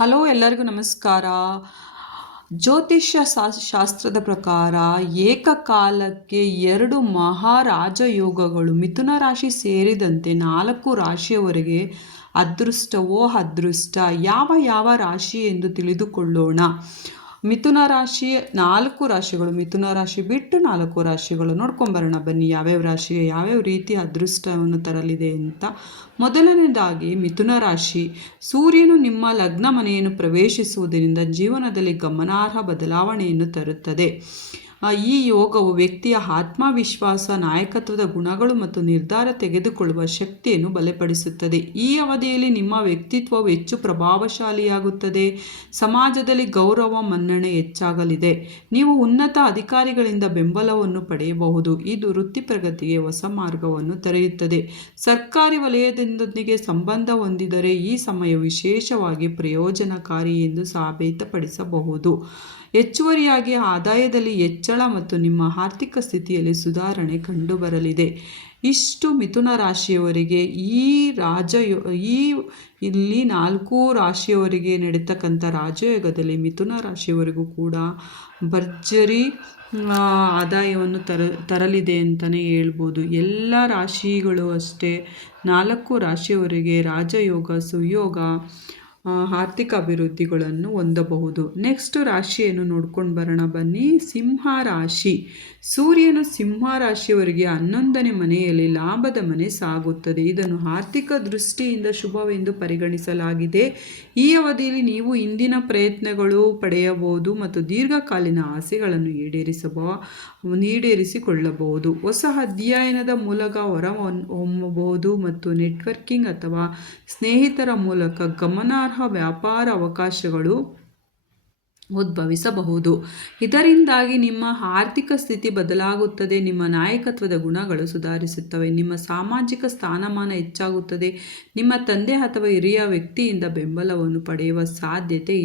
Hello, ಎಲ್ಲರಿಗೂ ನಮಸ್ಕಾರ. ಜ್ಯೋತಿಷ್ಯ ಶಾಸ್ತ್ರದ ಪ್ರಕಾರ ಏಕಕಾಲಕ್ಕೆ 2 ಮಹಾರಾಜಯೋಗಗಳು ಮಿಥುನ ರಾಶಿ ಸೇರಿದಂತೆ 4 ರಾಶಿಯವರೆಗೆ ಅದೃಷ್ಟವೋ ಅದೃಷ್ಟ. ಯಾವ ರಾಶಿ ಎಂದು ತಿಳಿದುಕೊಳ್ಳೋಣ. ಮಿಥುನ ರಾಶಿ 4 ರಾಶಿಗಳು, ಮಿಥುನ ರಾಶಿ ಬಿಟ್ಟು 4 ರಾಶಿಗಳು ನೋಡ್ಕೊಂಬರೋಣ ಬನ್ನಿ. ಯಾವ್ಯಾವ ರಾಶಿಗೆ ಯಾವ್ಯಾವ ರೀತಿ ಅದೃಷ್ಟವನ್ನು ತರಲಿದೆ ಅಂತ. ಮೊದಲನೇದಾಗಿ ಮಿಥುನ ರಾಶಿ. ಸೂರ್ಯನು ನಿಮ್ಮ ಲಗ್ನ ಮನೆಯನ್ನು ಪ್ರವೇಶಿಸುವುದರಿಂದ ಜೀವನದಲ್ಲಿ ಗಮನಾರ್ಹ ಬದಲಾವಣೆಯನ್ನು ತರುತ್ತದೆ. ಈ ಯೋಗವು ವ್ಯಕ್ತಿಯ ಆತ್ಮವಿಶ್ವಾಸ, ನಾಯಕತ್ವದ ಗುಣಗಳು ಮತ್ತು ನಿರ್ಧಾರ ತೆಗೆದುಕೊಳ್ಳುವ ಶಕ್ತಿಯನ್ನು ಬಲಪಡಿಸುತ್ತದೆ. ಈ ಅವಧಿಯಲ್ಲಿ ನಿಮ್ಮ ವ್ಯಕ್ತಿತ್ವವು ಹೆಚ್ಚು ಪ್ರಭಾವಶಾಲಿಯಾಗುತ್ತದೆ. ಸಮಾಜದಲ್ಲಿ ಗೌರವ ಮನ್ನಣೆ ಹೆಚ್ಚಾಗಲಿದೆ. ನೀವು ಉನ್ನತ ಅಧಿಕಾರಿಗಳಿಂದ ಬೆಂಬಲವನ್ನು ಪಡೆಯಬಹುದು. ಇದು ವೃತ್ತಿ ಪ್ರಗತಿಗೆ ಹೊಸ ಮಾರ್ಗವನ್ನು ತೆರೆಯುತ್ತದೆ. ಸರ್ಕಾರಿ ವಲಯದೊಂದಿಗೆ ಸಂಬಂಧ ಹೊಂದಿದರೆ ಈ ಸಮಯ ವಿಶೇಷವಾಗಿ ಪ್ರಯೋಜನಕಾರಿ ಎಂದು ಸಾಬೀತುಪಡಿಸಬಹುದು. ಹೆಚ್ಚುವರಿಯಾಗಿ ಆದಾಯದಲ್ಲಿ ಹೆಚ್ಚಳ ಮತ್ತು ನಿಮ್ಮ ಆರ್ಥಿಕ ಸ್ಥಿತಿಯಲ್ಲಿ ಸುಧಾರಣೆ ಕಂಡುಬರಲಿದೆ. ಇಷ್ಟು ಮಿಥುನ ರಾಶಿಯವರಿಗೆ ಇಲ್ಲಿ 4 ರಾಶಿಯವರಿಗೆ ನಡೀತಕ್ಕಂಥ ರಾಜಯೋಗದಲ್ಲಿ ಮಿಥುನ ರಾಶಿಯವರಿಗೂ ಕೂಡ ಭರ್ಜರಿ ಆದಾಯವನ್ನು ತರಲಿದೆ ಅಂತಲೇ ಹೇಳ್ಬೋದು. ಎಲ್ಲ ರಾಶಿಗಳು ಅಷ್ಟೇ 4 ರಾಶಿಯವರಿಗೆ ರಾಜಯೋಗ, ಸುಯೋಗ, ಆರ್ಥಿಕ ಅಭಿವೃದ್ಧಿಗಳನ್ನು ಹೊಂದಬಹುದು. ನೆಕ್ಸ್ಟ್ ರಾಶಿಯನ್ನು ನೋಡ್ಕೊಂಡು ಬರೋಣ ಬನ್ನಿ. ಸಿಂಹ ರಾಶಿ. ಸೂರ್ಯನು ಸಿಂಹ ರಾಶಿಯವರಿಗೆ 11ನೇ ಮನೆಯಲ್ಲಿ ಲಾಭದ ಮನೆ ಸಾಗುತ್ತದೆ. ಇದನ್ನು ಆರ್ಥಿಕ ದೃಷ್ಟಿಯಿಂದ ಶುಭವೆಂದು ಪರಿಗಣಿಸಲಾಗಿದೆ. ಈ ಅವಧಿಯಲ್ಲಿ ನೀವು ಇಂದಿನ ಪ್ರಯತ್ನಗಳು ಪಡೆಯಬಹುದು ಮತ್ತು ದೀರ್ಘಕಾಲೀನ ಆಸೆಗಳನ್ನು ಈಡೇರಿಸಿಕೊಳ್ಳಬಹುದು. ಹೊಸ ಅಧ್ಯಯನದ ಮೂಲಕ ಹೊರಹೊಮ್ಮಬಹುದು ಮತ್ತು ನೆಟ್ವರ್ಕಿಂಗ್ ಅಥವಾ ಸ್ನೇಹಿತರ ಮೂಲಕ ಗಮನಾರ್ಹ ವ್ಯಾಪಾರ ಅವಕಾಶಗಳು ಉದ್ಭವಿಸಬಹುದು. ಇದರಿಂದಾಗಿ ನಿಮ್ಮ ಆರ್ಥಿಕ ಸ್ಥಿತಿ ಬದಲಾಗುತ್ತದೆ. ನಿಮ್ಮ ನಾಯಕತ್ವದ ಗುಣಗಳು ಸುಧಾರಿಸುತ್ತವೆ. ನಿಮ್ಮ ಸಾಮಾಜಿಕ ಸ್ಥಾನಮಾನ ಹೆಚ್ಚಾಗುತ್ತದೆ. ನಿಮ್ಮ ತಂದೆ ಅಥವಾ ಹಿರಿಯ ವ್ಯಕ್ತಿಯಿಂದ ಬೆಂಬಲವನ್ನು ಪಡೆಯುವ ಸಾಧ್ಯತೆ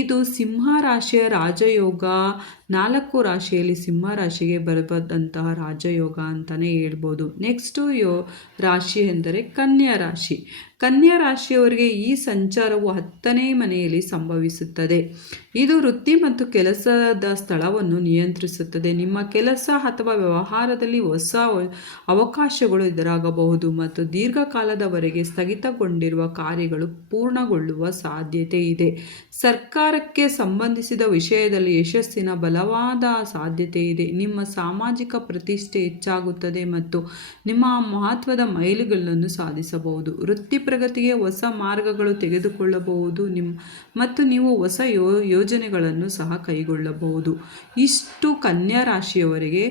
ಇದು ಸಿಂಹ ರಾಶಿಯ ರಾಜಯೋಗ. 4 ರಾಶಿಯಲ್ಲಿ ಸಿಂಹ ರಾಶಿಗೆ ಬರಬಂತಹ ರಾಜಯೋಗ ಅಂತಲೇ ಹೇಳ್ಬೋದು. ನೆಕ್ಸ್ಟು ರಾಶಿ ಎಂದರೆ ಕನ್ಯಾ ರಾಶಿ. ಕನ್ಯಾ ರಾಶಿಯವರಿಗೆ ಈ ಸಂಚಾರವು 10ನೇ ಮನೆಯಲ್ಲಿ ಸಂಭವಿಸುತ್ತದೆ. ಇದು ವೃತ್ತಿ ಮತ್ತು ಕೆಲಸದ ಸ್ಥಳವನ್ನು ನಿಯಂತ್ರಿಸುತ್ತದೆ. ನಿಮ್ಮ ಕೆಲಸ ಅಥವಾ ವ್ಯವಹಾರದಲ್ಲಿ ಹೊಸ ಅವಕಾಶಗಳು ಎದುರಾಗಬಹುದು ಮತ್ತು ದೀರ್ಘಕಾಲದವರೆಗೆ ಸ್ಥಗಿತಗೊಂಡಿರುವ ಕಾರ್ಯಗಳು ಪೂರ್ಣಗೊಳ್ಳುವ ಸಾಧ್ಯತೆ ಇದೆ. ಸರ್ಕಾರಕ್ಕೆ ಸಂಬಂಧಿಸಿದ ವಿಷಯದಲ್ಲಿ ಯಶಸ್ಸಿನ ಬಲವಾದ ಸಾಧ್ಯತೆ ಇದೆ. ನಿಮ್ಮ ಸಾಮಾಜಿಕ ಪ್ರತಿಷ್ಠೆ ಹೆಚ್ಚಾಗುತ್ತದೆ ಮತ್ತು ನಿಮ್ಮ ಮಹತ್ವದ ಮೈಲಿಗಲ್ಲನ್ನು ಸಾಧಿಸಬಹುದು. ವೃತ್ತಿ ಪ್ರಗತಿಗೆ ಹೊಸ ಮಾರ್ಗಗಳು ತೆಗೆದುಕೊಳ್ಳಬಹುದು ಮತ್ತು ನೀವು ಹೊಸ ಯೋಜನೆಗಳನ್ನು ಸಹ ಕೈಗೊಳ್ಳಬಹುದು. ಇಷ್ಟು ಕನ್ಯಾ ರಾಶಿಯವರಿಗೆ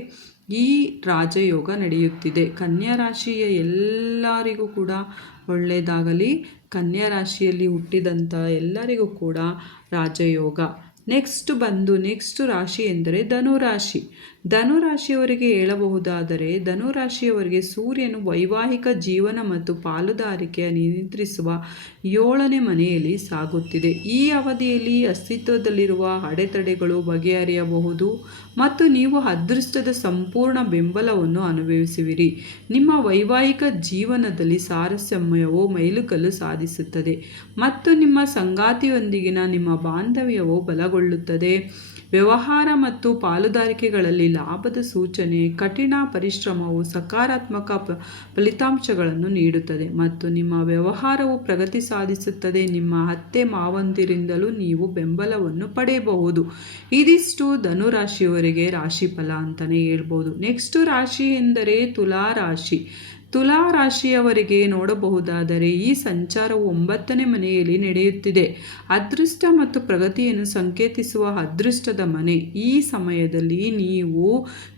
ಈ ರಾಜಯೋಗ ನಡೆಯುತ್ತಿದೆ. ಕನ್ಯಾ ರಾಶಿಯ ಎಲ್ಲರಿಗೂ ಕೂಡ ಒಳ್ಳೆಯದಾಗಲಿ. ಕನ್ಯಾ ರಾಶಿಯಲ್ಲಿ ಹುಟ್ಟಿದಂಥ ಎಲ್ಲರಿಗೂ ಕೂಡ ರಾಜಯೋಗ. ನೆಕ್ಸ್ಟ್ ರಾಶಿ ಎಂದರೆ ಧನುರಾಶಿ. ಧನುರಾಶಿಯವರಿಗೆ ಹೇಳಬಹುದಾದರೆ, ಧನುರಾಶಿಯವರಿಗೆ ಸೂರ್ಯನು ವೈವಾಹಿಕ ಜೀವನ ಮತ್ತು ಪಾಲುದಾರಿಕೆಯ ನಿಯಂತ್ರಿಸುವ 7ನೇ ಮನೆಯಲ್ಲಿ ಸಾಗುತ್ತಿದೆ. ಈ ಅವಧಿಯಲ್ಲಿ ಅಸ್ತಿತ್ವದಲ್ಲಿರುವ ಅಡೆತಡೆಗಳು ಬಗೆಹರಿಯಬಹುದು ಮತ್ತು ನೀವು ಅದೃಷ್ಟದ ಸಂಪೂರ್ಣ ಬೆಂಬಲವನ್ನು ಅನುಭವಿಸುವಿರಿ. ನಿಮ್ಮ ವೈವಾಹಿಕ ಜೀವನದಲ್ಲಿ ಸಾರಸಮ್ಯವು ಮೈಲುಗಲ್ಲು ಸಾಧಿಸುತ್ತದೆ ಮತ್ತು ನಿಮ್ಮ ಸಂಗಾತಿಯೊಂದಿಗಿನ ನಿಮ್ಮ ಬಾಂಧವ್ಯವು ಬಲಗೊಳ್ಳುತ್ತದೆ. ವ್ಯವಹಾರ ಮತ್ತು ಪಾಲುದಾರಿಕೆಗಳಲ್ಲಿ ಲಾಭದ ಸೂಚನೆ. ಕಠಿಣ ಪರಿಶ್ರಮವು ಸಕಾರಾತ್ಮಕ ಫಲಿತಾಂಶಗಳನ್ನು ನೀಡುತ್ತದೆ ಮತ್ತು ನಿಮ್ಮ ವ್ಯವಹಾರವು ಪ್ರಗತಿ ಸಾಧಿಸುತ್ತದೆ. ನಿಮ್ಮ ಅತ್ತೆ ಮಾವಂದಿರಿಂದಲೂ ನೀವು ಬೆಂಬಲವನ್ನು ಪಡೆಯಬಹುದು. ಇದಿಷ್ಟು ಧನುರಾಶಿಯವರಿಗೆ ರಾಶಿಫಲ ಅಂತಲೇ ಹೇಳ್ಬೋದು. ನೆಕ್ಸ್ಟ್ ರಾಶಿ ಎಂದರೆ ತುಲಾ ರಾಶಿ. ತುಲಾ ರಾಶಿಯವರಿಗೆ ನೋಡಬಹುದಾದರೆ, ಈ ಸಂಚಾರವು 9ನೇ ಮನೆಯಲ್ಲಿ ನಡೆಯುತ್ತಿದೆ. ಅದೃಷ್ಟ ಮತ್ತು ಪ್ರಗತಿಯನ್ನು ಸಂಕೇತಿಸುವ ಅದೃಷ್ಟದ ಮನೆ. ಈ ಸಮಯದಲ್ಲಿ ನೀವು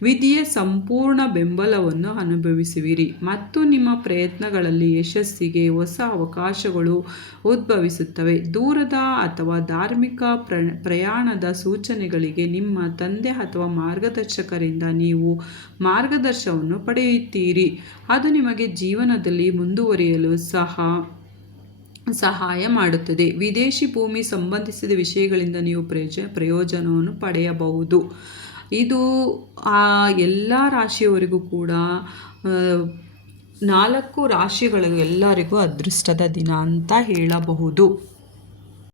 ವಿಧಿಯ ಸಂಪೂರ್ಣ ಬೆಂಬಲವನ್ನು ಅನುಭವಿಸುವಿರಿ ಮತ್ತು ನಿಮ್ಮ ಪ್ರಯತ್ನಗಳಲ್ಲಿ ಯಶಸ್ಸಿಗೆ ಹೊಸ ಅವಕಾಶಗಳು ಉದ್ಭವಿಸುತ್ತವೆ. ದೂರದ ಅಥವಾ ಧಾರ್ಮಿಕ ಪ್ರಯಾಣದ ಸೂಚನೆಗಳಿಗೆ ನಿಮ್ಮ ತಂದೆ ಅಥವಾ ಮಾರ್ಗದರ್ಶಕರಿಂದ ನೀವು ಮಾರ್ಗದರ್ಶನವನ್ನು ಪಡೆಯುತ್ತೀರಿ. ಅದು ನಿಮಗೆ ಜೀವನದಲ್ಲಿ ಮುಂದುವರಿಯಲು ಸಹಾಯ ಮಾಡುತ್ತದೆ. ವಿದೇಶಿ ಭೂಮಿ ಸಂಬಂಧಿಸಿದ ವಿಷಯಗಳಿಂದ ನೀವು ಪ್ರಯೋಜನವನ್ನು ಪಡೆಯಬಹುದು. ಇದು ಎಲ್ಲ ರಾಶಿಯವರಿಗೂ ಕೂಡ 4 ರಾಶಿಗಳಿಗೂ ಎಲ್ಲರಿಗೂ ಅದೃಷ್ಟದ ದಿನ ಅಂತ ಹೇಳಬಹುದು.